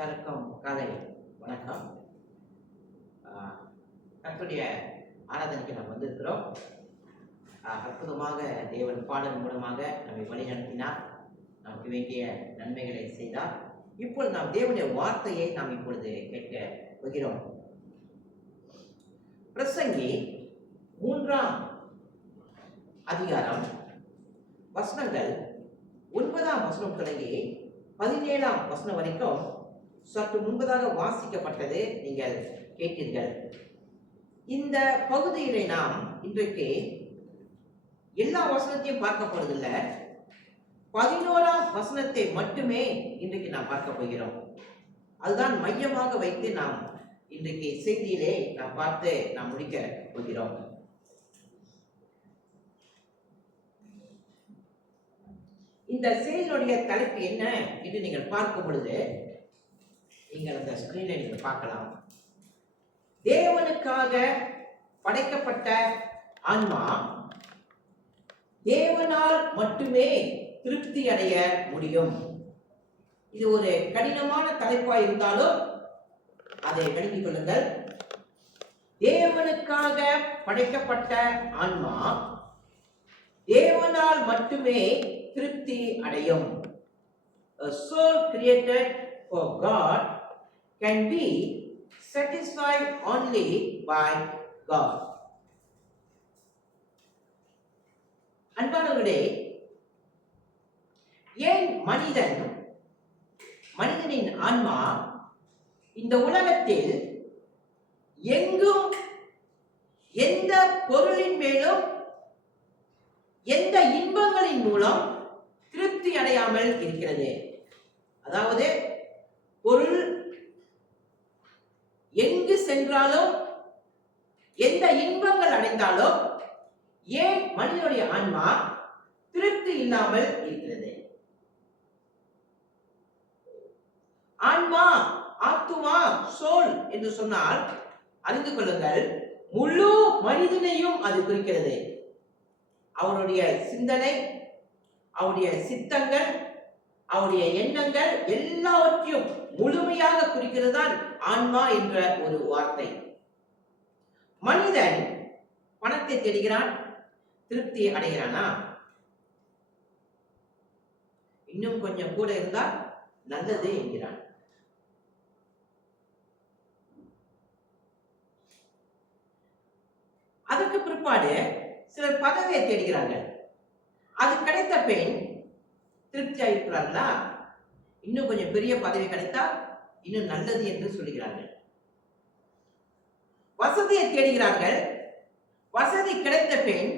எல்லாருக்கும் காலை வணக்கம். கர்த்தருடைய ஆராதனைக்கு நாம் வந்திருக்கிறோம். அற்புதமாக தேவன் பாடல் மூலமாக நம்மை வழி நடத்தினார், நமக்கு வேண்டிய நன்மைகளை செய்தார். இப்பொழுது நாம் தேவனுடைய வார்த்தையை நாம் இப்பொழுது கேட்க போகிறோம். பிரசங்கி 3ஆம் அதிகாரம் வசனங்கள் 9ஆம் வசனம் தொடங்கி 17ஆம் வசனம் வரைக்கும் சற்று முன்பதாக வாசிக்கப்பட்டது நீங்கள் கேட்டீர்கள். இந்த பகுதியிலே நாம் இன்றைக்கு எல்லா வசனத்தையும் பார்க்க போறதில்லை, 11ஆம் வசனத்தை மட்டுமே இன்றைக்கு நாம் பார்க்க போகிறோம். அதுதான் மையமாக வைத்து நாம் இன்றைக்கு செய்தியிலே நாம் பார்த்து நாம் முடிக்க போகிறோம். இந்த செய்தியுடைய தலைப்பு என்ன என்று நீங்கள் பார்க்கும் பொழுது நீங்கள் அந்த ஸ்கிரீனை நீங்கள் பார்க்கலாம். தேவனுக்காக படைக்கப்பட்ட ஆன்மா தேவனால் மட்டுமே திருப்தி அடைய முடியும். இது ஒரு கடினமான தலைப்பாக இருந்தாலும் அதை விளங்கிக் கொள்ளுங்கள். தேவனுக்காக படைக்கப்பட்ட ஆன்மா தேவனால் மட்டுமே திருப்தி அடையும். A soul created for God can be satisfied only by God. அன்பானவர்களே, ஏன் மனிதனின் ஆன்மா இந்த உலகத்தில் எங்கும் எந்த பொருளின் மேலும் எந்த இன்பங்களின் மூலம் திருப்தி அடையாமல் இருக்கிறது? அதாவது பொருள் எங்கு சென்றாலும் எந்த இன்பங்கள் அடைந்தாலும் ஏன் மனிதனுடைய ஆன்மா திருப்தி இல்லாமல் இருக்கிறது? ஆன்மா, ஆத்துமா, சோல் என்று சொன்னால் அறிந்து கொள்ளுங்கள், முழு மனிதனையும் அது குறிக்கிறது. அவருடைய சிந்தனை, அவருடைய சித்தங்கள், அவருடைய எண்ணங்கள் எல்லாவற்றையும் முழுமையாக குறிக்கிறது தான் ஆன்மா என்ற ஒரு வார்த்தை. மனிதன் பணத்தை தேடுகிறான், திருப்தி அடைகிறானா? இன்னும் கொஞ்சம் கூட இருந்தால் நல்லது என்கிறான். அதற்கு பிற்பாடு சிலர் பதவியை தேடுகிறாங்க. அது கிடைத்த பெண் திருப்தி ஆயிருக்கிறார்களா? இன்னும் கொஞ்சம் பெரிய பதவி கிடைத்தா இன்னும் நல்லது என்று சொல்லுகிறார்கள். வசதியை தேடுகிறார்கள். வசதி கிடைத்த பெண்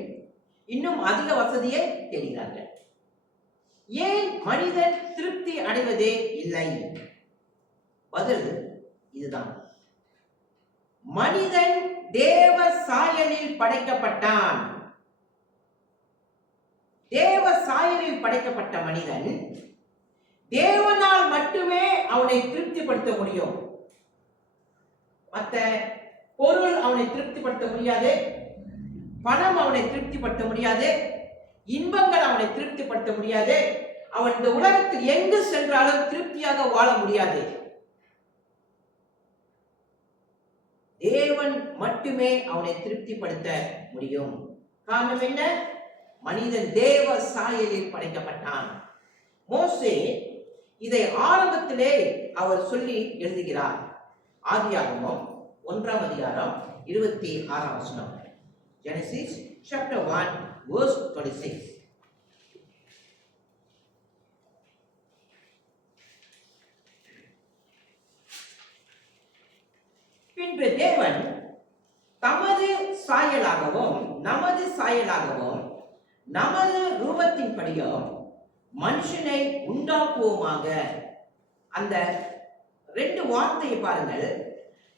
இன்னும் அதிக வசதியை தேடுகிறார்கள். ஏன் மனிதன் திருப்தி அடைவதே இல்லை? பதில் இதுதான். மனிதன் தேவ சாயலில் படைக்கப்பட்டான். தேவ சாயலில் படைக்கப்பட்ட மனிதன் தேவனால் மட்டுமே அவனை திருப்திப்படுத்த முடியும். மற்ற பொருள் அவனை திருப்திப்படுத்த முடியாது, பணம் அவனை திருப்திப்படுத்த முடியாது, இன்பங்கள் அவனை திருப்திப்படுத்த முடியாது. அவன் இந்த உலகத்தில் எங்கு சென்றாலும் திருப்தியாக வாழ முடியாது. தேவன் மட்டுமே அவனை திருப்திப்படுத்த முடியும். காரணம் என்ன? மனிதன் தேவ சாயலில் படைக்கப்பட்டான். மோசே இதை ஆரம்பத்திலே அவர் சொல்லி எழுதுகிறார். ஆதியாகமம் 1ஆம் அதிகாரம் 26ஆம் வசனம். Genesis chapter 1 verse 26. பின்பு தேவன் தமது சாயலாகவும் நமது சாயலாகவும் நமது ரூபத்தின்படியும் மனுஷனை உண்டாக்குவோமாக அந்த 2 வார்த்தையை பாருங்கள்.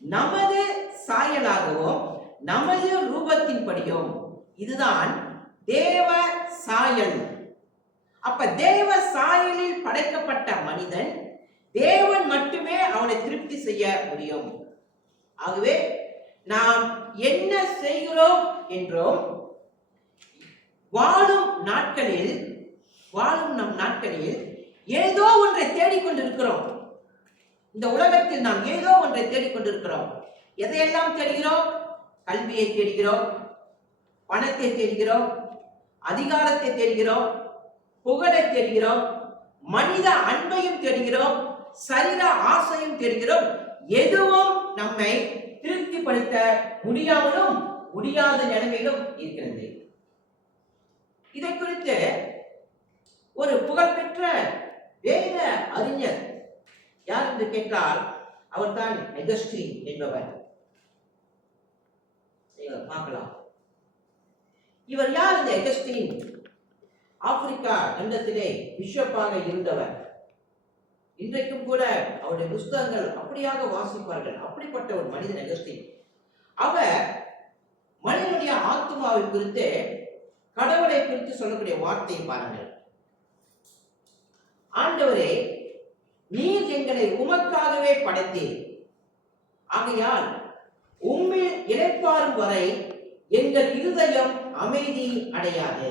நமது சாயலாகவும் நமது ரூபத்தின்படியும். இதுதான் தேவ சாயல். அப்ப தேவ சாயலில் படைக்கப்பட்ட மனிதன் தேவன் மட்டுமே அவனை திருப்தி செய்ய முடியும். ஆகவே நாம் என்ன செய்கிறோம் என்றும் வாழும் நம் நாட்களில் ஏதோ ஒன்றை தேடிக்கொண்டிருக்கிறோம். இந்த உலகத்தில் நாம் ஏதோ ஒன்றை தேடிக்கொண்டிருக்கிறோம். எதையெல்லாம் தேடுகிறோம்? கல்வியை தேடுகிறோம், பணத்தை தேடுகிறோம், அதிகாரத்தை தேடுகிறோம், புகழை தேடுகிறோம், மனித அன்பையும் தேடுகிறோம், சரீர ஆசையும் தேடுகிறோம். எதுவும் நம்மை திருப்திப்படுத்த முடியாத நிலைமையிலும் இருக்கிறது. இதை குறித்து ஒரு புகழ்பெற்ற வேத அறிஞர் யார் என்று கேட்டால் அவர்தான் அகஸ்டின் என்பவர். பார்க்கலாம். இவர் யார்? இந்த அகஸ்டின் ஆப்பிரிக்கா கண்டத்திலே பிஷப்பாக இருந்தவர். இன்றைக்கும் கூட அவருடைய புஸ்தகங்கள் அப்படியாக வாசிப்பார்கள். அப்படிப்பட்ட ஒரு மனிதன் அகஸ்டின். அவர் மனிதனுடைய ஆத்மாவை குறித்து, கடவுளை குறித்து சொல்லக்கூடிய வார்த்தையை பாருங்கள். ஆண்டவரே, நீர் எங்களை உமக்காகவே படைத்தீர். ஆகையால் உம்மில் இளைப்பாறும் வரை எங்கள் இருதயம் அமைதி அடையாது.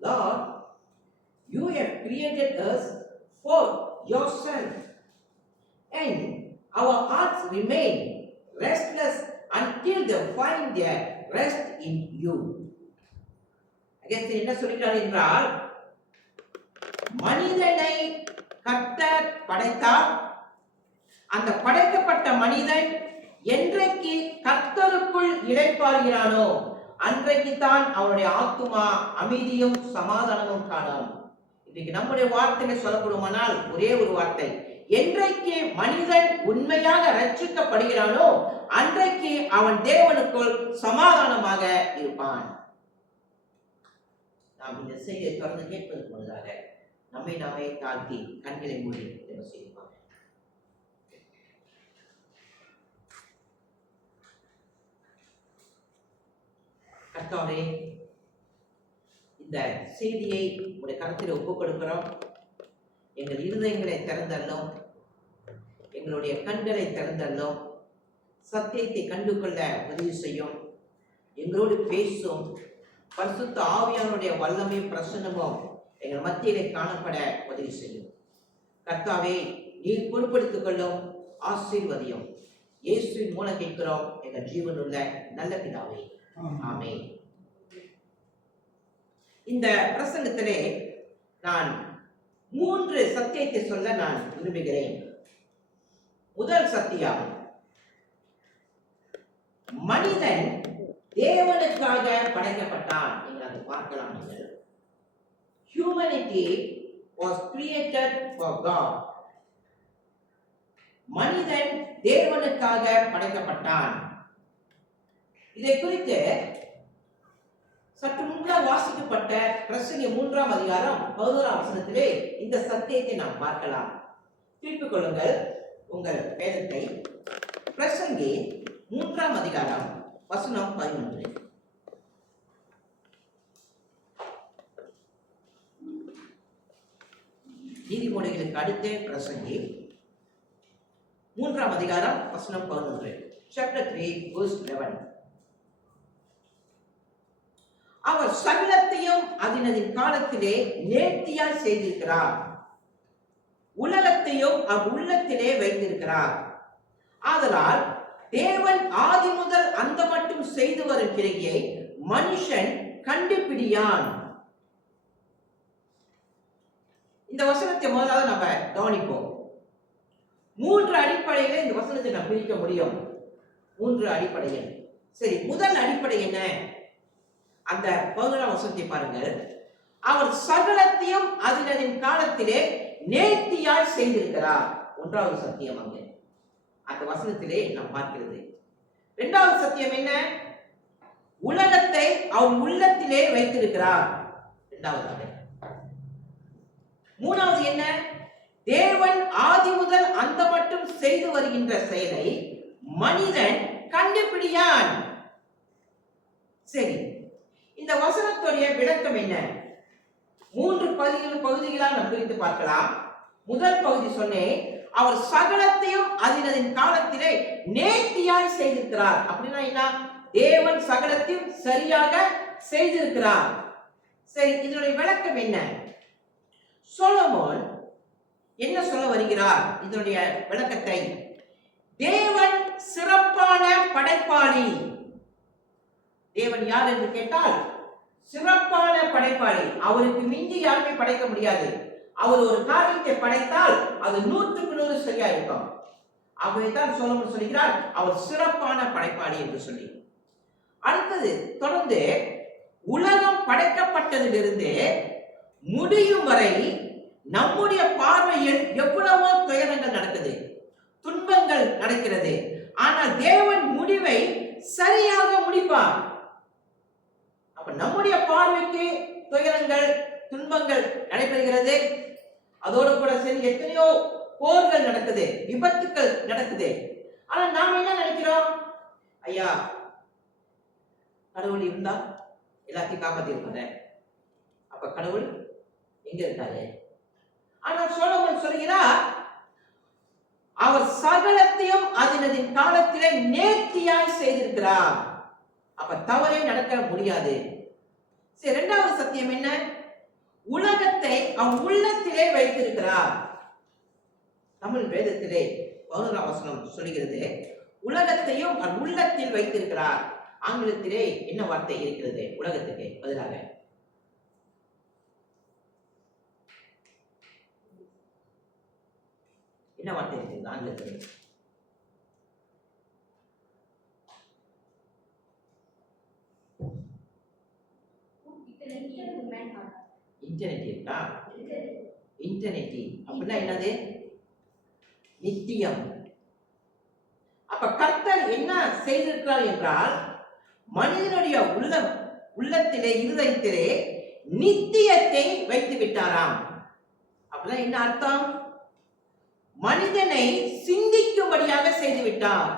Lord, you have created us for yourself, and our hearts remain restless until they find their rest in you. என்ன சொல்கிறார் என்றால், மனிதனை கர்த்தர் படைத்தார். அந்த படைக்கப்பட்ட மனிதன் என்றைக்கு கர்த்தருக்குள் இளைப்பாறுகிறானோ அன்றைக்கு தான் அவனுடைய ஆத்துமா அமைதியும் சமாதானமும் காணும். இன்னைக்கு நம்முடைய வார்த்தையை சொல்லப்படுமானால் ஒரே ஒரு வார்த்தை, என்றைக்கு மனிதன் உண்மையாக ரட்சிக்கப்படுகிறானோ அன்றைக்கு அவன் தேவனுக்குள் சமாதானமாக இருப்பான். நாம் இந்த செய்தியை தொடர்ந்து கேட்பதற்கு முன்னதாக நம்மை நாமே தாழ்த்தி கண்களை மூடி செய்வாங்க. கர்த்தாவே, இந்த செய்தியை உடைய கருத்தில் ஒப்புக் கொடுக்கிறோம். எங்கள் இருதயங்களை திறந்தள்ளும், எங்களுடைய கண்களை திறந்தள்ளும், சத்தியத்தை கண்டு கொள்ள உதவி செய்யும், எங்களோடு பேசும். பரிசுத்த ஆவியானுடைய வல்லமை பிரசன்னமும் எங்கள் மத்தியிலே காணப்பட உதவி செய்யும். கர்த்தாவே, நீர் பொறுப்படுத்திக் கொள்ளும், ஆசீர்வதியும். இயேசுவின் மூலம் கேட்கிறோம் எங்கள் ஜீவனுள்ள நல்ல பிதாவே, ஆமென். இந்த பிரசங்கத்திலே நான் 3 சத்தியத்தை சொல்ல நான் விரும்புகிறேன். முதல் சத்தியம், மனிதன் தேவனுக்காக படைக்கப்பட்டான். நீங்கள் அதை பார்க்கலாம். Humanity was created for God. மனிதன் தேவனுக்காக படைக்கப்பட்டான். இதை குறித்து சற்று முன்னால் வாசிக்கப்பட்ட பிரசங்கி 3ஆம் அதிகாரம் 11ஆம் வசனத்திலே இந்த சத்தியத்தை நாம் பார்க்கலாம். திருப்பிக் கொள்ளுங்கள் உங்கள் வேதத்தை. பிரசங்கி 3ஆம் அதிகாரம் வசனம் 11. நீதிமொழிகளுக்கு அடுத்த பிரசங்கி 3ஆம் அதிகாரம் வசனம் 11. Chapter 3 verse 11. அவர் சகலத்தையும் அதனதின் காலத்திலே நேர்த்தியாய் செய்திருக்கிறார், உலகத்தையும் உள்ளத்திலே வைத்திருக்கிறார். ஆதலால் தேவன் ஆதி முதல் அந்த மட்டும் செய்து வரும் கிரியை மனுஷன் கண்டுபிடியான். இந்த வசனத்தை முதலாவது நம்ம கவனிப்போம். 3 அடிப்படையில இந்த வசனத்தை நம்ம பிரிக்க முடியும். 3 அடிப்படையில். சரி, முதல் அடிப்படை என்ன? அந்த 11ஆம் வசனத்தை பாருங்கள். அவர் சகலத்தையும் அதனதின் காலத்திலே நேர்த்தியாய் செய்திருக்கிறார். 1வது சத்தியம் அங்கே அந்த வசனத்திலே நாம் பார்க்கிறது. 2வது சத்தியம் என்ன? உலகத்தை அவர் உள்ளத்திலே வைத்திருக்கிறார். 2வது. 3வது என்ன? தேவன் ஆதி முதல் அந்த மட்டும் செய்து வருகின்ற செயலை மனிதன் கண்டுபிடியான். சரி, இந்த வசனத்துடைய விளக்கம் என்ன? 3 பகுதிகளாக நாம் பிரித்து பார்க்கலாம். முதல் பகுதி சொன்னேன், அவர் சகலத்தையும் அதன் காலத்திலே நேர்த்தியாய் செய்திருக்கிறார். அப்படின்னா என்ன? தேவன் சகலத்தையும் சரியாக செய்திருக்கிறார். சரி, இதனுடைய விளக்கம் என்ன? சொலோமோன் என்ன சொல்ல வருகிறார்? இதனுடைய விளக்கத்தை, தேவன் சிறப்பான படைப்பாளி. தேவன் யார் என்று கேட்டால் சிறப்பான படைப்பாளி. அவருக்கு மிஞ்சி யாருமே படைக்க முடியாது. அவர் ஒரு காரியத்தை படைத்தால் அது 100க்கு 100 சரியா இருக்கும். ஆகவேதான் சொலோமோன் சொல்கிறார் அவர் சிறப்பான படைப்பாளி என்று சொல்லி. அடுத்தது தொடர்ந்து, உலகம் படைக்கப்பட்டதிலிருந்து முடியும் வரை நம்முடைய பார்வையில் எவ்வளவோ துயரங்கள் நடக்குது, துன்பங்கள் நடக்கிறது. ஆனால் தேவன் முடிவை சரியாக முடிப்பார். அப்ப நம்முடைய பார்வைக்கு துயரங்கள், துன்பங்கள் நடைபெறுகிறது. அதோடு கூட சரி, எத்தனையோ போர்கள் நடக்குது, விபத்துக்கள் நடக்குது. ஆனா நாம என்ன நினைக்கிறோம்? ஐயா, கடவுள் இருந்தா எல்லாத்தையும் காப்பாத்தி இருப்பாரு. அப்ப கடவுள் எங்க இருக்காரு? ஆனா சொலோமோன் சொல்கிறார் அவர் சகலத்தையும் அதனதின் காலத்திலே நேர்த்தியாய் செய்திருக்கிறார். அப்ப தவறே நடக்க முடியாது. சரி, இரண்டாவது சத்தியம் என்ன? உலகத்தை அவன் உள்ளத்திலே வைத்திருக்கிறார். தமிழ் வேதத்திலே 11ஆம் வசனம் சொல்கிறது, உலகத்தையும் அவன் உள்ளத்தில் வைத்திருக்கிறார். ஆங்கிலத்திலே என்ன வார்த்தை இருக்கிறது உலகத்துக்கு பதிலாக? என்ன வார்த்தை இருக்கிறது ஆங்கிலத்தில்? இன்டர்நெட் இருக்கா? இன்டர்நெட் அப்படின்னா என்னது? நித்தியம். அப்ப கர்த்தர் என்ன செய்திருக்கிறார் என்றால், மனிதனுடைய உள்ளத்திலே, இருதயத்திலே நித்தியத்தை வைத்து விட்டாராம். அப்படின்னா என்ன அர்த்தம்? மனிதனை சிந்திக்கும்படியாக செய்து விட்டார்.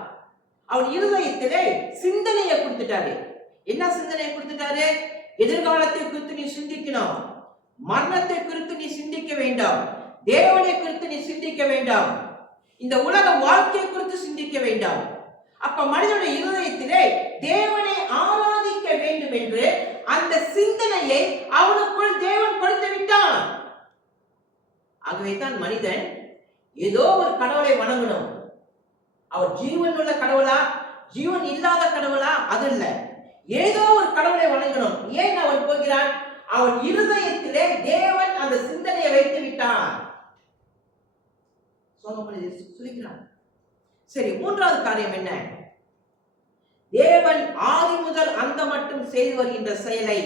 அவர் இருதயத்திலே சிந்தனையை கொடுத்துட்டாரு. என்ன சிந்தனையை கொடுத்துட்டாரு? எதிர்காலத்தை குறித்து நீ சிந்திக்கணும், மரணத்தை குறித்து நீ சிந்திக்க வேண்டாம், தேவனை குறித்து நீ சிந்திக்க வேண்டாம், இந்த உலக வாழ்க்கை குறித்து சிந்திக்க வேண்டாம். அப்ப மனிதனுடைய இருதயத்திலே தேவனை ஆராதிக்க வேண்டும் என்று அந்த சிந்தனையை அவனுக்குள் தேவன் கொடுத்து விட்டான். ஆகவேதான் மனிதன் ஏதோ ஒரு கடவுளை வணங்கணும். அவர் ஜீவன் உள்ள கடவுளா, ஜீவன் இல்லாத கடவுளா, அது இல்ல, ஏதோ ஒரு கடவுளை வணங்கணும். ஏன் அவன் போகிறான்? அவன் இருதயத்திலே தேவன் அந்த சிந்தனையை வைத்து விட்டான். சொல்லுகிறான். சரி, மூன்றாவது காரியம் என்ன? தேவன் ஆதி முதல் அந்த மட்டும் செய்து வருகின்ற செயலை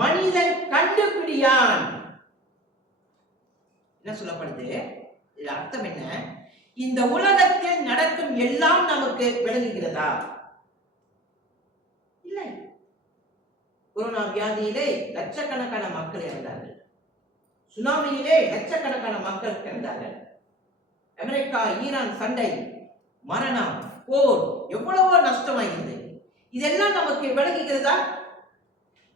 மனிதன் கண்டுபிடியான். என்ன சொல்லப்படுது? இதுல அர்த்தம் என்ன? இந்த உலகத்தில் நடக்கும் எல்லாம் நமக்கு விளங்குகிறதா? இல்லை. கொரோனா வியாதியிலே லட்சக்கணக்கான மக்கள் இறந்தார்கள். சுனாமியிலே லட்சக்கணக்கான மக்கள் இறந்தார்கள். அமெரிக்கா ஈரான் சண்டை, மரணம், போர், எவ்வளவோ நஷ்டமாகிறது. இதெல்லாம் நமக்கு விளங்குகிறதா?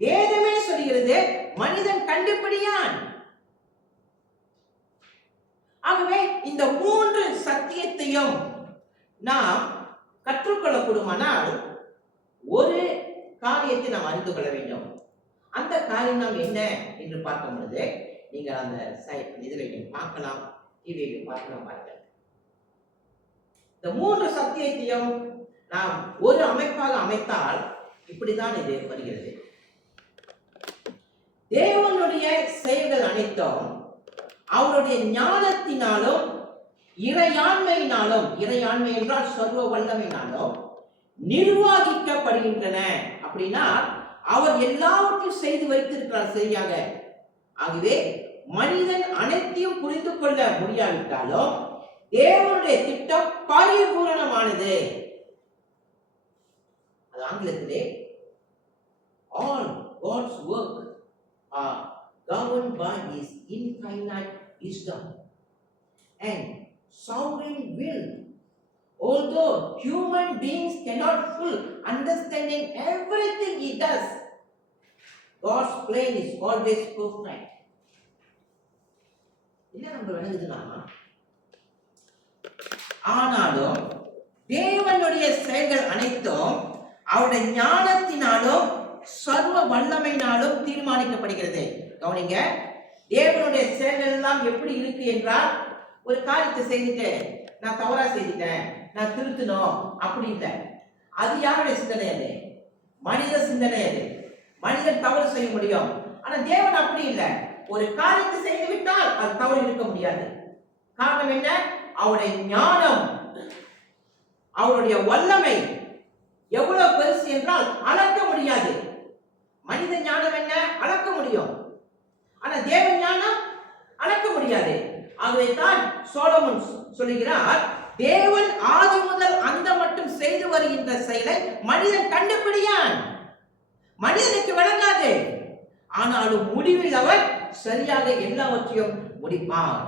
வேதமே சொல்கிறது மனிதன் கண்டுபிடியான். ஆகவே இந்த 3 சத்தியத்தையும் நாம் கற்றுக்கொள்ளக்கூடுமானால் ஒரு காரியத்தை நாம் அறிந்து கொள்ள வேண்டும். அந்த காரியம் நாம் என்ன என்று பார்க்கும் பொழுது, நீங்கள் அந்த இதில் பார்க்கலாம், டிவியில் பார்க்கலாம். பாருங்கள், இந்த 3 சத்தியத்தையும் நாம் ஒரு அமைப்பாக அமைத்தால் இப்படிதான் இது வருகிறது. தேவனுடைய செயல்கள் அனைத்தும் அவருடைய ஞானத்தினாலும் இறையாண்மையினாலும், இறையாண்மை என்றால் சர்வ வல்லமையினாலும் நிர்வாகிக்கப்படுகின்றன. அப்படின்னா அவர் எல்லாவற்றையும் செய்து வைத்திருக்கிறார் சரியாக. ஆகவே மனிதன் அனைத்தையும் புரிந்து கொள்ள முடியாவிட்டாலும் தேவனுடைய திட்டம் பரிபூரணமானது. அது ஆங்கிலத்திலே all God's work are governed by his infinite wisdom and sovereign will. Although human beings cannot full understanding everything he does, God's plan is always perfect. என்ன நம்ம விளங்குதுன்னா, ஆனாலும் தேவனுடைய செயல்கள் அனைத்தும் அவருடைய ஞானத்தினாலும் சர்வ வல்லமையினாலும் தீர்மானிக்கப்படுகிறது. கவனிங்க, தேவனுடைய செயல்கள் எல்லாம் எப்படி இருக்கு என்றால், ஒரு காரியத்தை செய்துட்டு நான் தவறா செய்துட்டேன், நான் திருத்தணும் அப்படி இல்லை. அது யாருடைய சிந்தனை? அது மனித சிந்தனை. அது மனிதன் தவறு செய்ய முடியும். ஆனா தேவன் அப்படி இல்லை. ஒரு காரியத்தை செய்து விட்டால் அது தவறு இருக்க முடியாது. காரணம் என்ன? அவருடைய ஞானம், அவருடைய வல்லமை எவ்வளவு பெருசு என்றால் அளக்க முடியாது. மனித ஞானம் என்ன? அளக்க முடியும். ஆனா தேவ ஞானம் அளக்க முடியாது. ஆகவே தான் சோலோமன் சொல்லுகிறார், தேவன் ஆதி முதல் அந்த மட்டும் செய்து வருகின்ற செயலை மனிதன் கண்டுபிடியான். மனிதனுக்கு விளங்காது, ஆனாலும் முடிவில் அவர் சரியாக எல்லாவற்றையும் முடிப்பார்.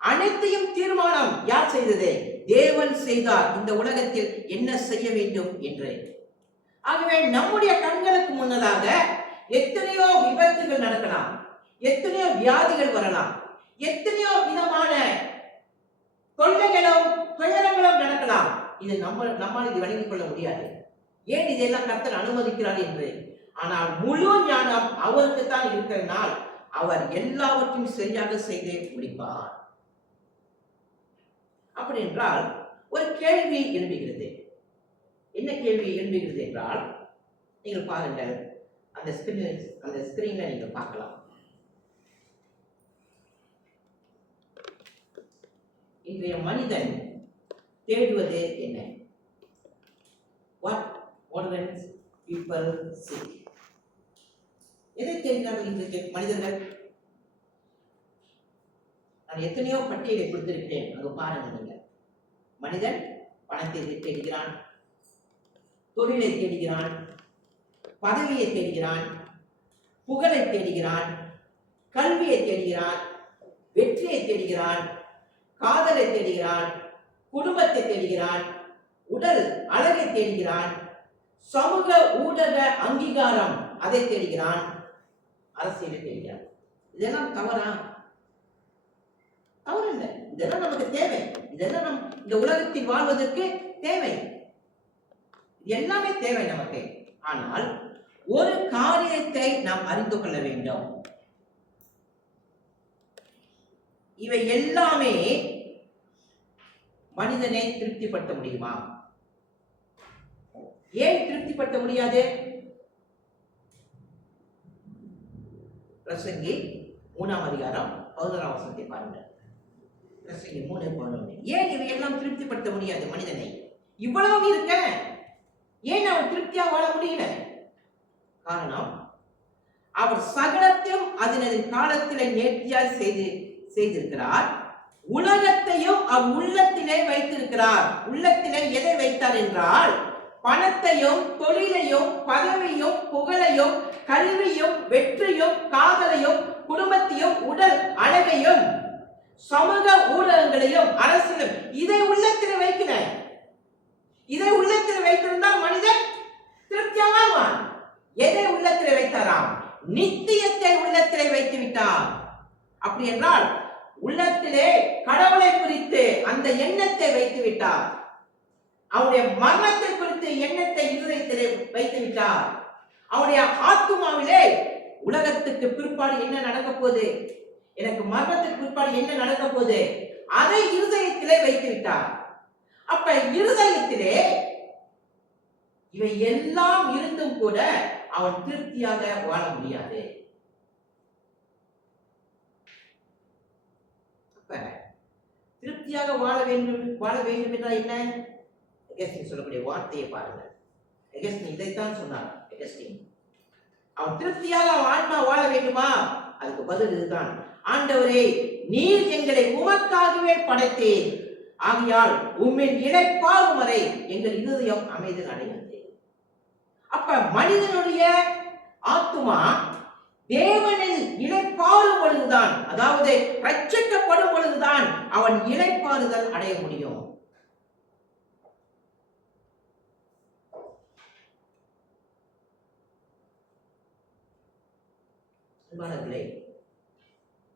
அனைத்தையும் தீர்மானம் யார் செய்தது? தேவன் செய்தார், இந்த உலகத்தில் என்ன செய்ய வேண்டும் என்று. ஆகவே நம்முடைய கண்களுக்கு முன்னதாக எத்தனையோ விபத்துகள் நடக்கலாம், எத்தனையோ வியாதிகள் வரலாம், எத்தனையோ விதமான தொல்லைகளும் துயரங்களும் நடக்கலாம். இது நம்மால் இது விளங்கிக் கொள்ள முடியாது. ஏன் இதெல்லாம் கர்த்தர் அனுமதிக்கிறார் என்று. ஆனால் முழு ஞானம் அவருக்கு தான் இருக்கிறனால் அவர் எல்லாவற்றையும் சரியாக செய்து முடிப்பார். அப்படி என்றால் ஒரு கேள்வி எழும்புகிறது. என்ன கேள்வி எழும்புகிறது என்றால், நீங்கள் பாருங்கள், அந்த ஸ்கிரீன்ல நீங்கள் பார்க்கலாம். இன்றைய மனிதன் தேடுவது என்ன? What modern people seek? எதை தேடினார்கள் இன்றைய மனிதர்கள்? நான் எத்தனையோ பட்டியலை கொடுத்திருக்கிறேன், அது பாருங்க. நீங்க மனிதன் பணத்தை தேடுகிறான், தொழிலை தேடுகிறான், பதவியை தேடுகிறான், புகழை தேடுகிறான், கல்வியை தேடுகிறான், வெற்றியை தேடுகிறான், காதலை தேடுகிறான், குடும்பத்தை தேடுகிறான், உடல் அழகை தேடுகிறான், சமூக ஊடக அங்கீகாரம் அதை தேடுகிறான், அரசியலை தேடுகிறான். இதெல்லாம் தவறா? தவறு இல்லை. இதெல்லாம் நமக்கு தேவை. இதெல்லாம் நம் இந்த உலகத்தில் வாழ்வதற்கு தேவை. எல்லாமே தேவை நமக்கு. ஆனால் ஒரு காரியத்தை நாம் அறிந்து கொள்ள வேண்டும். இவை எல்லாமே மனிதனை திருப்திப்படுத்த முடியுமா? ஏன் திருப்திப்படுத்த முடியாது? பிரசங்கி 3ஆம் அதிகாரம் 11ஆம் வசனத்தை பாருங்கள். பிரசங்கி 3:11. ஏன் இவையெல்லாம் திருப்திப்படுத்த முடியாது மனிதனை? இவ்வளவு இருக்க ஏன் அவன் திருப்தியா வாழ முடியல? காரணம், அவர் சகலத்தையும் அதனது காலத்திலே நேர்த்தியாய் செய்திருக்கிறார். உலகத்தையும் அவர் உள்ளத்திலே வைத்திருக்கிறார். உள்ளத்திலே எதை வைத்தார் என்றால், பணத்தையும், தொழிலையும், பதவியும், புகழையும், கல்வியும், வெற்றியும், காதலையும், குடும்பத்தையும், உடல் அழகையும், சமூக ஊடகங்களையும், அரசியலும், இதை உள்ளத்தில் வைக்கிறேன். இதை உள்ளத்தில் வைத்திருந்தால் மனிதன் திருப்தியாக வாழ்வான். எதை உள்ளத்தில் வைத்தாராம்? நித்தியத்தை உள்ளத்திலே வைத்து விட்டார். அப்படி என்றால் உள்ளத்திலே கடவுளை குறித்து அந்த எண்ணத்தை வைத்து விட்டார். அவருடைய மரணத்தை குறித்து எண்ணத்தை இருதயத்திலே வைத்து விட்டார். அவருடைய ஆத்துமாவிலே உலகத்துக்கு பிற்பாடு என்ன நடக்க போகுது, எனக்கு மரணத்துக்கு பிற்பாடு என்ன நடக்க போகுது, அதை இருதயத்திலே வைத்து விட்டார். அப்ப இருதயத்திலே இவை எல்லாம் இருந்தும் கூட அவன் திருப்தியாக வாழ முடியாது. அப்ப திருப்தியாக வாழ வேண்டும் என்றால் என்ன? எகஸ்டின் சொல்லக்கூடிய வார்த்தையை பாருங்கள். எகஸ்டின் இதைத்தான் சொன்னார். எகஸ்டின் அவன் திருப்தியாக ஆன்மா வாழ வேண்டுமா? அதுக்கு பதில் இதுதான். ஆண்டவரே, நீர் எங்களை உமக்காகவே படைத்தேன், ஆகையால் உம்மின் இளைப்பாறும் வரை எங்கள் இருதயம் அமைதி அடைந்தது. அப்ப மனிதனுடைய ஆத்துமா தேவனில் இளைப்பாறும் பொழுதுதான், அதாவது ரட்சிக்கப்படும் பொழுதுதான் அவன் இளைப்பாறுதல் அடைய முடியும்.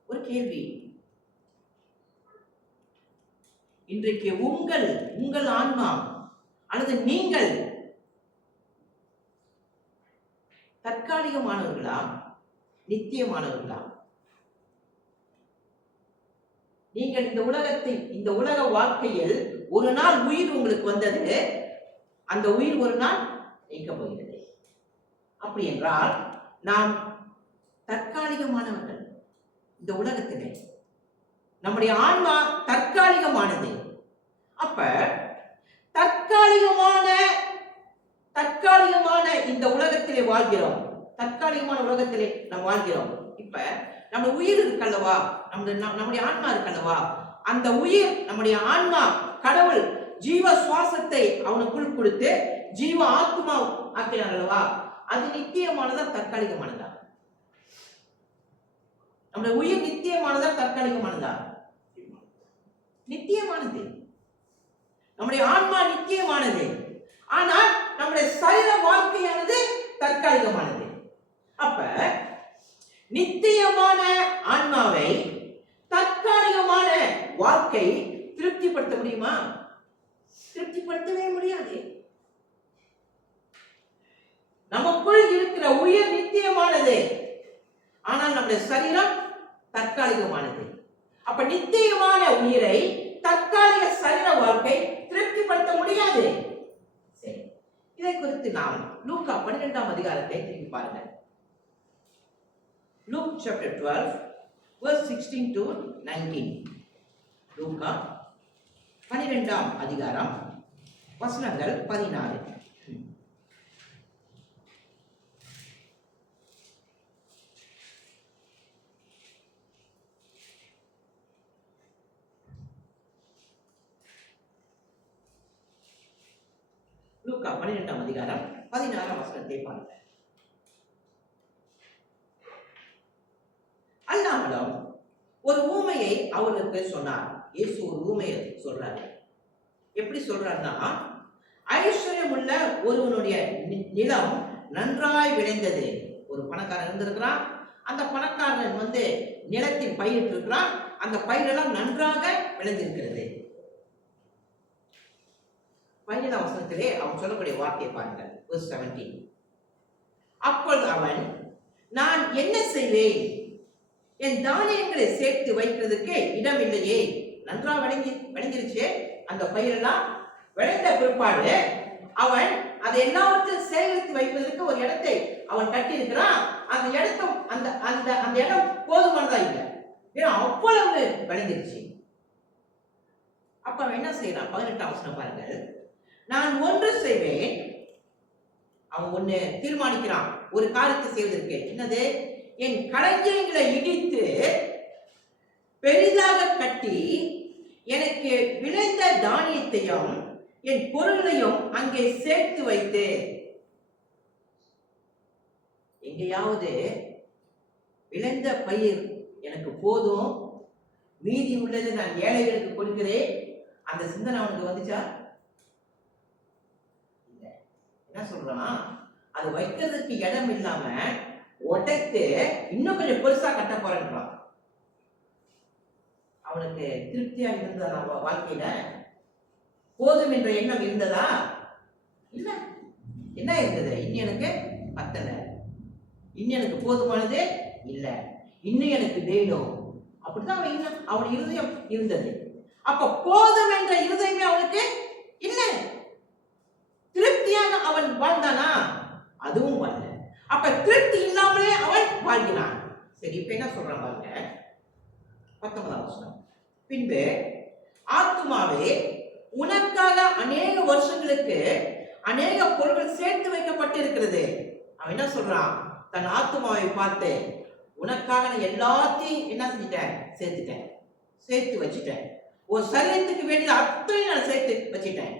ஒரு கேள்வி, இன்றைக்கு உங்கள் ஆன்மா அல்லது நீங்கள் தற்காலிகமானவர்களா, நித்தியமானவர்களா? நீங்கள் இந்த உலக வாழ்க்கையில் ஒரு நாள் உயிர் உங்களுக்கு வந்தது, அந்த உயிர் ஒரு நாள் நீக்க போகிறது. அப்படி என்றால் நாம் தற்காலிகமானவர்கள். இந்த உலகத்திலே நம்முடைய ஆன்மா தற்காலிகமானது. அப்ப தற்காலிகமான இந்த உலகத்திலே வாழ்கிறோம். தற்காலிகமான உலகத்திலே நாம் வாழ்கிறோம். இப்ப நம்ம உயிர் இருக்கல்லவா, நம்முடைய ஆன்மா இருக்கல்லவா, அந்த உயிர் நம்முடைய ஆன்மா கடவுள் ஜீவ சுவாசத்தை அவனுக்குள் கொடுத்து ஜீவ ஆத்மா ஆக்கினார் அல்லவா, அது நித்தியமானதா தற்காலிகமானதா? நம்முடைய உயிர் நித்தியமானதா தற்காலிகமானதா? நித்தியமானது. நம்முடைய ஆன்மா நித்தியமானது. ஆனால் நம்முடைய சரீர வாழ்க்கையானது தற்காலிகமானது. அப்ப நித்தியமான ஆன்மாவை தற்காலிகமான வாழ்க்கை திருப்திப்படுத்த முடியுமா? திருப்திப்படுத்தவே முடியாது. நமக்குள் இருக்கிற உயிர் நித்தியமானது, ஆனால் நம்முடைய சரீரம் தற்காலிகமானது. அப்ப நித்தியமான உயிரை தற்காலிக சரீர வாழ்க்கை திருப்திப்படுத்த முடியாது. சரி, இதை குறித்து நாம் லூக்கா 12ஆம் அதிகாரத்தை திரும்பி பாருங்க. Luke chapter 12 verse 16 to 19. லூக்கா 12ஆம் அதிகாரம் வசனங்கள் 16. லூக்கா 12ஆம் அதிகாரம் 16ஆம் வசனத்தை பாருங்க. அல்லாமலும் ஒரு ஊமையை அவர்களுக்கு சொன்னார். இயேசு ஒரு ஊமையை சொல்றாரு. எப்படி சொல்றாருன்னா, ஐஸ்வர்யம் உள்ள ஒருவனுடைய நிலம் நன்றாய் விளைந்தது. ஒரு பணக்காரன் இருந்திருக்கிறான். அந்த பணக்காரன் நிலத்தில் பயிரிட்டு இருக்கிறான். அந்த பயிரெல்லாம் நன்றாக விளைந்திருக்கிறது. 17ஆம் வசனத்திலே அவன் சொல்லக்கூடிய வார்த்தையை பாருங்கள். verse 17. அப்பொழுது அவன், நான் என்ன செய்வேன்? என் தானியங்களை சேர்த்து வைக்கிறதுக்கு இடம் இல்லையே. நன்றா விளைஞ்சிருச்சு. அந்த பயிரெல்லாம் விளைந்த பிற்பாடு அவன் அதை எல்லாவற்றையும் சேகரித்து வைப்பதற்கு ஒரு இடத்தை அவன் கட்டி இருக்கிறான். அந்த இடத்தும் அந்த இடம் போதுமானதா இல்லை. ஏன்னா அவ்வளவு விளைஞ்சிருச்சு. அப்ப அவன் என்ன செய்யறான்? 18ஆம் வசனம் பாருங்கள். நான் ஒன்று செய்வேன். அவன் ஒண்ணு தீர்மானிக்கிறான், ஒரு காரியத்தை செய்வதற்கு. என்னது? என் களஞ்சியங்களை இடித்து பெரிதாக கட்டி எனக்கு விளைந்த தானியத்தையும் என் பொருளையும் அங்கே சேர்த்து வைத்து. எங்கேயாவது விளைந்த பயிர் எனக்கு போதும், மீதி உள்ளது நான் ஏழைகளுக்கு கொடுக்கிறேன், அந்த சிந்தனை அவனுக்கு வந்துச்சா? என்ன சொல்றான்? அது வைக்கிறதுக்கு இடம் இல்லாம உடைத்து இன்னும் கொஞ்சம் பெருசா கட்ட போறான். அவனுக்கு திருப்தியா இருந்ததா வாழ்க்கையில? போதும் என்ற எண்ணம் இருந்ததா? இல்ல. என்ன இருந்தது? இன்னும் எனக்கு பத்தல, இன்னும் எனக்கு போதுமானது இல்ல, இன்னும் எனக்கு வேணும். அப்படிதான் அவன் இருதயம் இருந்தது. அப்ப போதும் என்ற இருதயமே அவனுக்கு இல்ல. திருப்தியாக அவன் வாழ்ந்தானா? அதுவும் வரல. அப்ப திருப்தி இல்லாமலே அவன் வாழ்கிறான். சரி, இப்ப என்ன சொல்றான் பாருங்க. 19ஆம் வசனம். பின்பு ஆத்துமாவே, உனக்காக அநேக வருஷங்களுக்கு அநேக பொருட்கள் சேர்த்து வைக்கப்பட்டிருக்கிறது. அவன் என்ன சொல்றான்? தன் ஆத்துமாவை பார்த்து, உனக்காக நான் எல்லாத்தையும் என்ன செஞ்சிட்டேன்? சேர்த்து வச்சுட்டேன். ஒரு சரீரத்துக்கு வேண்டியது அத்தனை நான் சேர்த்து வச்சுட்டேன்.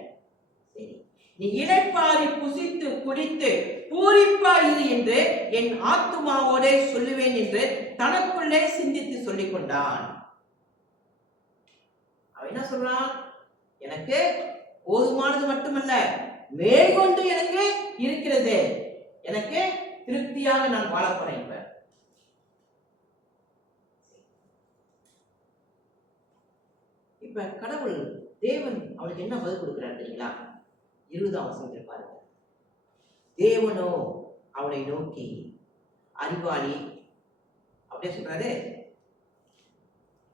சரி, நீ இளைப்பாரி புசித்து குடித்து பூரிப்பாயிரு என்று என் ஆத்துமாவோடே சொல்லுவேன் என்று தனக்குள்ளே சிந்தித்து சொல்லிக் கொண்டான். அவன் என்ன சொல்றான்? எனக்கு போதுமானது மட்டுமல்ல, மேற்கொண்டு எனக்கு இருக்கிறது, எனக்கு திருப்தியாக நான் வாழ போறேன். இப்ப கடவுள் தேவன் அவனுக்கு என்ன பதில் கொடுக்கிறார் தெரியுங்களா? 20ஆம் வசனத்தில் பாருங்க. தேவனோ அவனை நோக்கி, அறிவாளி அப்படியே சொல்றாரு,